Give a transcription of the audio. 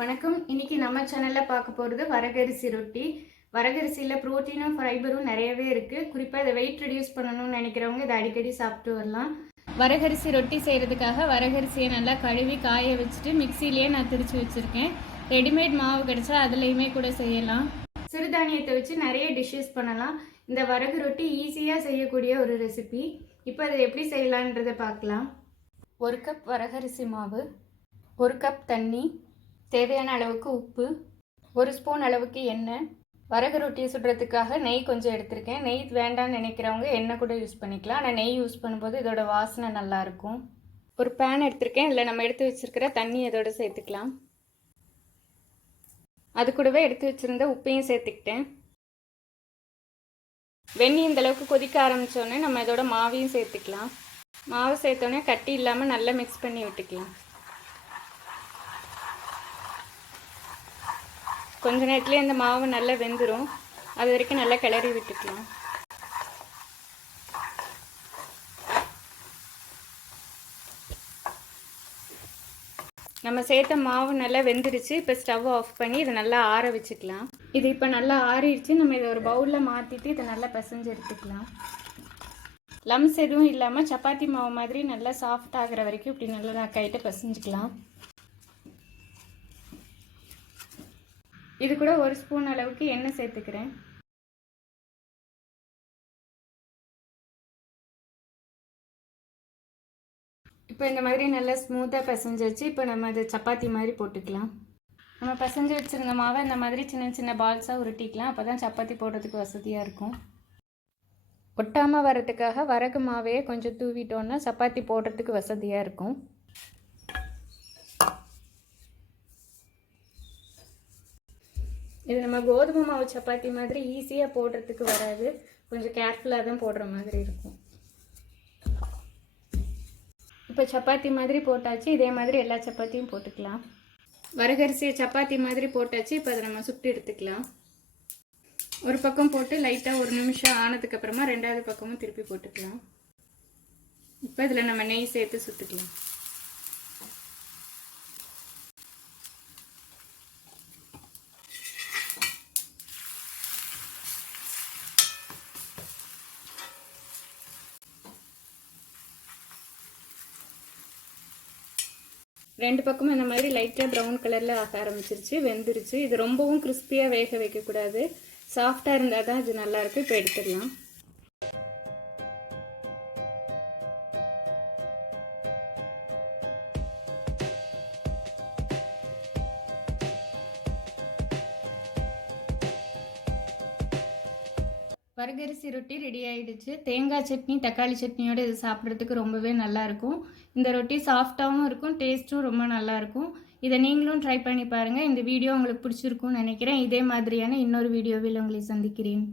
வணக்கம். இன்னைக்கு நம்ம சேனல்ல பார்க்க போகிறது வரகரிசி ரொட்டி. வரகரிசியில் புரோட்டீனும் ஃபைபரும் நிறையவே இருக்குது. குறிப்பாக இதை வெயிட் ரெடியூஸ் பண்ணணும்னு நினைக்கிறவங்க இதை அடிக்கடி சாப்பிட்டு வரலாம். வரகரிசி ரொட்டி செய்கிறதுக்காக வரகரிசியை நல்லா கழுவி காய வச்சுட்டு மிக்சிலேயே நான் திரிச்சு வச்சுருக்கேன். ரெடிமேட் மாவு கிடைச்சா அதுலேயுமே கூட செய்யலாம். சிறுதானியத்தை வச்சு நிறைய டிஷ்ஷஸ் பண்ணலாம். இந்த வரகு ரொட்டி ஈஸியாக செய்யக்கூடிய ஒரு ரெசிபி. இப்போ அதை எப்படி செய்யலான்றதை பார்க்கலாம். 1 கப் வரகரிசி மாவு, 1 கப் தண்ணி, தேவையான அளவுக்கு உப்பு, 1 ஸ்பூன் அளவுக்கு எண்ணெய். வரகு ரொட்டியை சுடுறதுக்காக நெய் கொஞ்சம் எடுத்திருக்கேன். நெய் வேண்டாம்னு நினைக்கிறவங்க எண்ணெய் கூட யூஸ் பண்ணிக்கலாம். ஆனால் நெய் யூஸ் பண்ணும்போது இதோட வாசனை நல்லாயிருக்கும். ஒரு பேன் எடுத்திருக்கேன். இதில் நம்ம எடுத்து வச்சுருக்கிற தண்ணி இதோட சேர்த்துக்கலாம். அது கூடவே எடுத்து வச்சுருந்த உப்பையும் சேர்த்துக்கிட்டேன். வெந்நீர் இந்தளவுக்கு கொதிக்க ஆரம்பித்தோடனே நம்ம இதோட மாவையும் சேர்த்துக்கலாம். மாவு சேர்த்தோடனே கட்டி இல்லாமல் நல்லா மிக்ஸ் பண்ணி விட்டுக்கலாம். கொஞ்ச நேரத்துலேயே இந்த மாவு நல்லா வெந்துடும். அது வரைக்கும் நல்லா கிளறி விட்டுக்கலாம். நம்ம சேர்த்த மாவு நல்லா வெந்துருச்சு. இப்போ ஸ்டவ் ஆஃப் பண்ணி இதை நல்லா ஆற வச்சுக்கலாம். இது இப்போ நல்லா ஆறிடுச்சு. நம்ம இதை ஒரு பவுலில் மாற்றிட்டு இதை நல்லா பிசைஞ்சு எடுத்துக்கலாம். லம்ஸ் எதுவும் இல்லாமல் சப்பாத்தி மாவு மாதிரி நல்லா சாஃப்ட் ஆகிற வரைக்கும் இப்படி நல்லா கைட்ட பிசைஞ்சிக்கலாம். இது கூட 1 ஸ்பூன் அளவுக்கு எண்ணெய் சேர்த்துக்கிறேன். இப்போ இந்த மாதிரி நல்லா ஸ்மூத்தாக பிசைஞ்சு வச்சு இப்போ நம்ம அது சப்பாத்தி மாதிரி போட்டுக்கலாம். நம்ம பிசைஞ்சு வச்சுருந்த மாவை இந்த மாதிரி சின்ன சின்ன பால்ஸாக உருட்டிக்கலாம். அப்போ தான் சப்பாத்தி போடுறதுக்கு வசதியாக இருக்கும். ஒட்டாமல் வர்றதுக்காக வரகு மாவையே கொஞ்சம் தூவிட்டோன்னா சப்பாத்தி போடுறதுக்கு வசதியாக இருக்கும். இது நம்ம கோதுமை மாவு சப்பாத்தி மாதிரி ஈஸியாக போடுறதுக்கு வராது. கொஞ்சம் கேர்ஃபுல்லாக தான் போடுற மாதிரி இருக்கும். இப்போ சப்பாத்தி மாதிரி போட்டாச்சு. இதே மாதிரி எல்லா சப்பாத்தியும் போட்டுக்கலாம். வரகரிசியை சப்பாத்தி மாதிரி போட்டாச்சு. இப்போ அதை நம்ம சுட்டு எடுத்துக்கலாம். ஒரு பக்கம் போட்டு லைட்டாக 1 நிமிஷம் ஆனதுக்கப்புறமா 2வது பக்கமும் திருப்பி போட்டுக்கலாம். இப்போ இதில் நம்ம நெய் சேர்த்து சுட்டுக்கலாம். ரெண்டு பக்கமும் இந்த மாதிரி லைட்டாக ப்ரௌன் கலரில் ஆக ஆரம்பிச்சிருச்சு, வெந்துருச்சு. இது ரொம்பவும் கிறிஸ்பியாக வேக வைக்கக்கூடாது. சாஃப்டாக இருந்தால் தான் இது நல்லாயிருக்கு. இப்போ எடுத்துடலாம். வரகரிசி ரொட்டி ரெடி ஆகிடுச்சு. தேங்காய் சட்னி, தக்காளி சட்னியோடு இது சாப்பிட்றதுக்கு ரொம்பவே நல்லாயிருக்கும். இந்த ரொட்டி சாஃப்டாகவும் இருக்கும், டேஸ்ட்டும் ரொம்ப நல்லாயிருக்கும். இதை நீங்களும் ட்ரை பண்ணி பாருங்கள். இந்த வீடியோ உங்களுக்கு பிடிச்சிருக்கும்னு நினைக்கிறேன். இதே மாதிரியான இன்னொரு வீடியோவில் உங்களை சந்திக்கிறேன்.